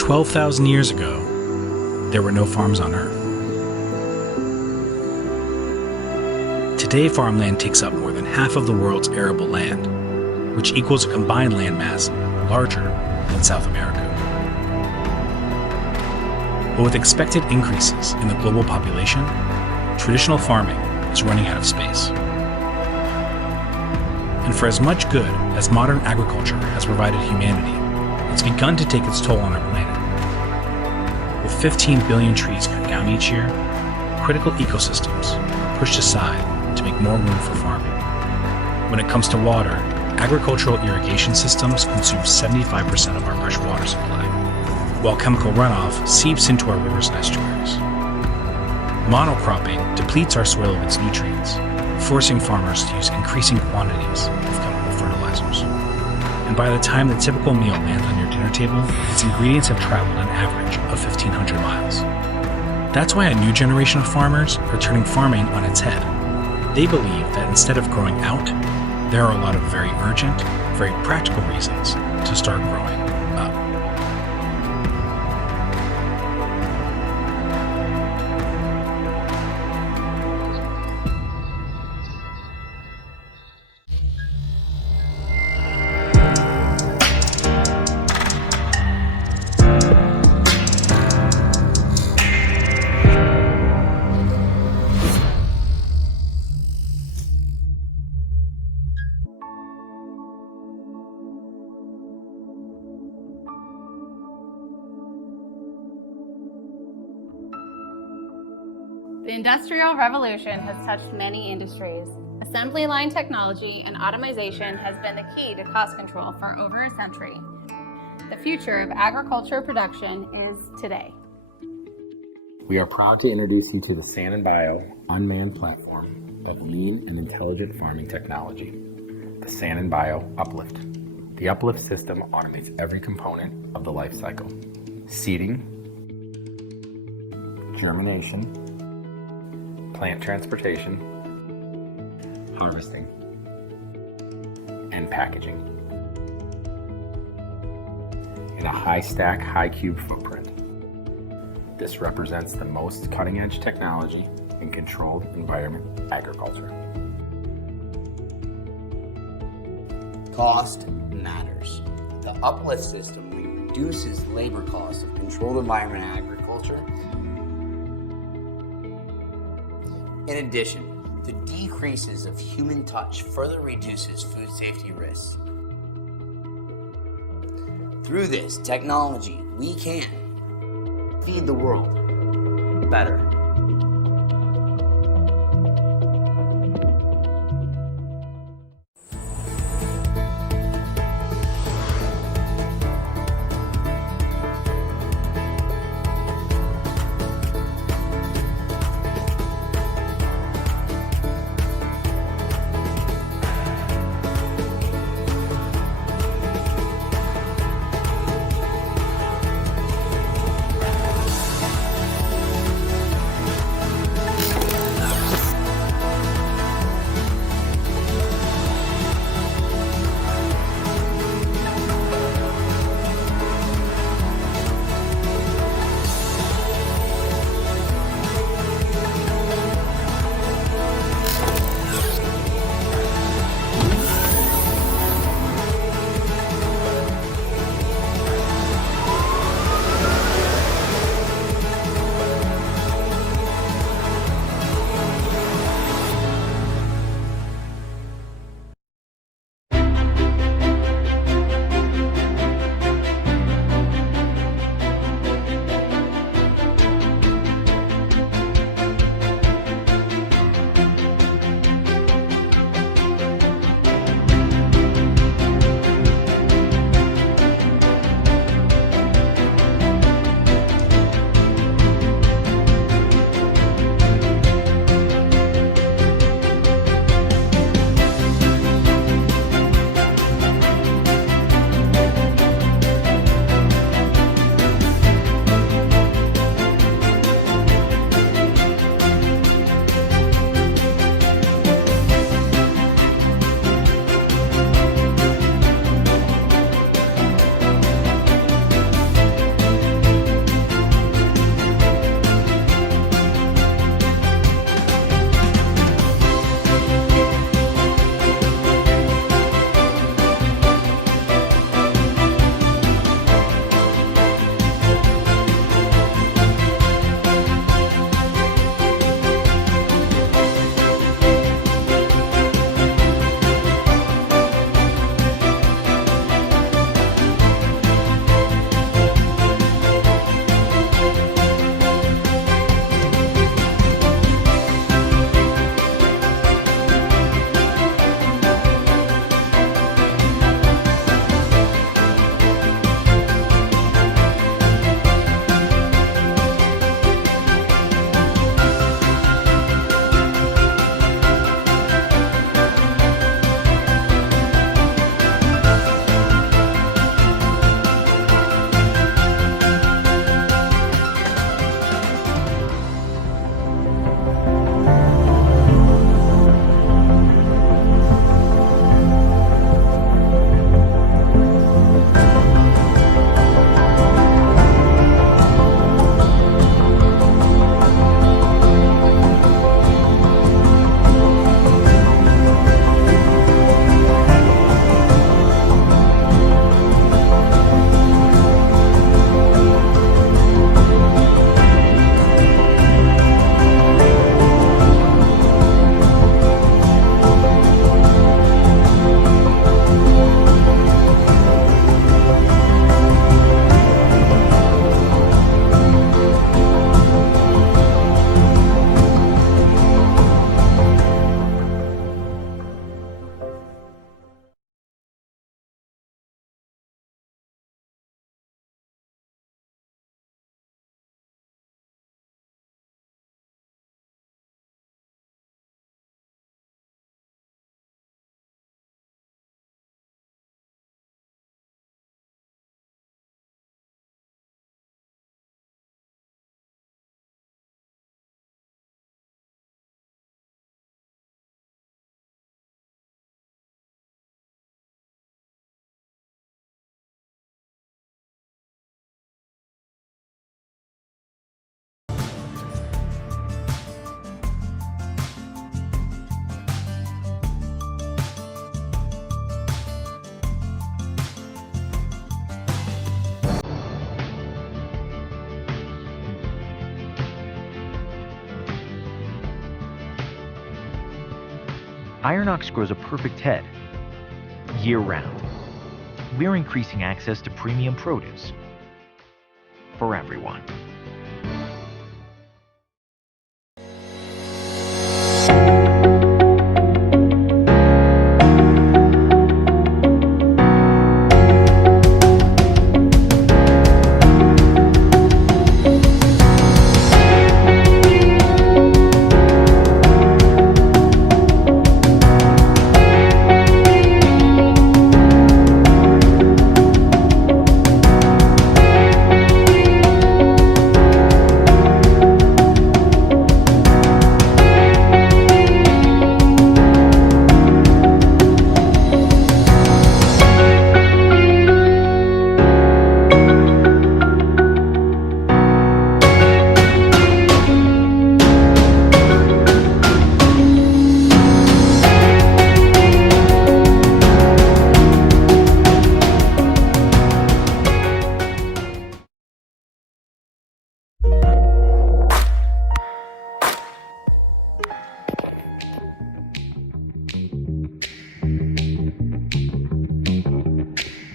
12,000 years ago, there were no farms on Earth. Today, farmland takes up more than half of the world's arable land, which equals a combined landmass larger than South America. But with expected increases in the global population, traditional farming is running out of space. And for as much good as modern agriculture has provided humanity, it's begun to take its toll on our planet. With 15 billion trees cut down each year, critical ecosystems are pushed aside to make more room for farming. When it comes to water, agricultural irrigation systems consume 75% of our fresh water supply, while chemical runoff seeps into our rivers and estuaries. Monocropping depletes our soil of its nutrients, forcing farmers to use increasing quantities of chemical fertilizers. And by the time the typical meal lands on your dinner table, its ingredients have traveled an average of 1,500 miles. That's why a new generation of farmers are turning farming on its head. They believe that instead of growing out, there are a lot of very urgent, very practical reasons to start growing up. The Industrial Revolution has touched many industries. Assembly line technology and automation has been the key to cost control for over a century. The future of agriculture production is today. We are proud to introduce you to the SanandBio unmanned platform of lean and intelligent farming technology, the SanandBio Uplift. The Uplift system automates every component of the life cycle: seeding, germination, plant transportation, harvesting, and packaging in a high-stack, high-cube footprint. This represents the most cutting-edge technology in controlled environment agriculture. Cost matters. The Uplift system reduces labor costs of controlled environment agriculture. In addition, the decreases of human touch further reduces food safety risks. Through this technology, we can feed the world better. Ironox grows a perfect head year-round. We're increasing access to premium produce for everyone.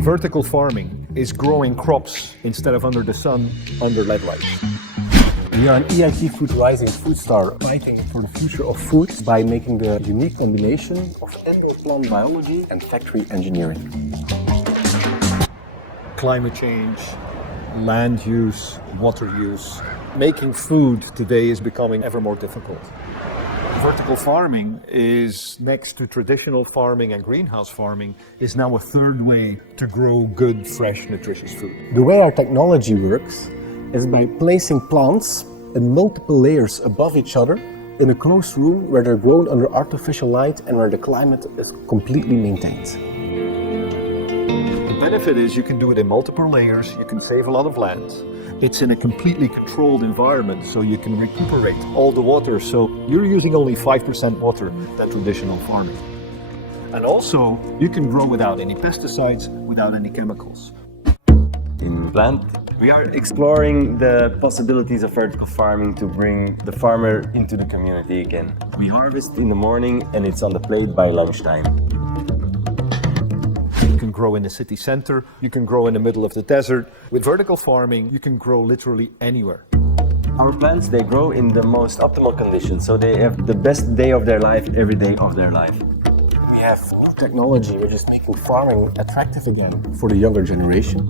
Vertical farming is growing crops instead of under the sun, under LED lights. We are an EIT Food Rising food star, fighting for the future of food by making the unique combination of indoor plant biology and factory engineering. Climate change, land use, water use. Making food today is becoming ever more difficult. Vertical farming is, next to traditional farming and greenhouse farming, is now a third way to grow good, fresh, nutritious food. The way our technology works is by placing plants in multiple layers above each other in a closed room where they're grown under artificial light and where the climate is completely maintained. The benefit is you can do it in multiple layers, you can save a lot of land. It's in a completely controlled environment, so you can recuperate all the water. So you're using only 5% water than traditional farming. And also, you can grow without any pesticides, without any chemicals. In Plant, we are exploring the possibilities of vertical farming to bring the farmer into the community again. We harvest in the morning and it's on the plate by lunchtime. You can grow in the city center, you can grow in the middle of the desert. With vertical farming, you can grow literally anywhere. Our plants, they grow in the most optimal conditions, so they have the best day of their life every day of their life. We have new technology which is making farming attractive again for the younger generation.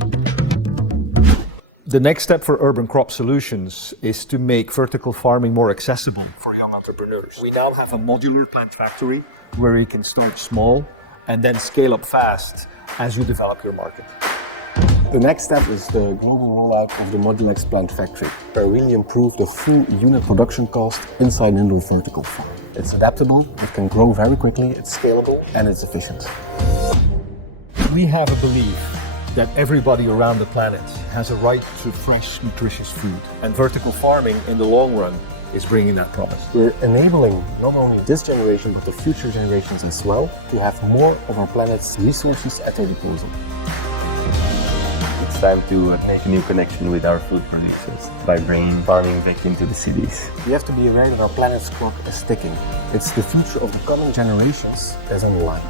The next step for Urban Crop Solutions is to make vertical farming more accessible for young entrepreneurs. We now have a modular plant factory where you can start small and then scale up fast as you develop your market. The next step is the global rollout of the Modulex plant factory, where we really improve the full unit production cost inside an indoor vertical farm. It's adaptable, it can grow very quickly, it's scalable, and it's efficient. We have a belief that everybody around the planet has a right to fresh, nutritious food. And vertical farming, in the long run, is bringing that promise. We're enabling not only this generation, but the future generations as well, to have more of our planet's resources at their disposal. It's time to make a new connection with our food producers by bringing farming back into the cities. We have to be aware that our planet's clock is ticking. It's the future of the coming generations that's on the line.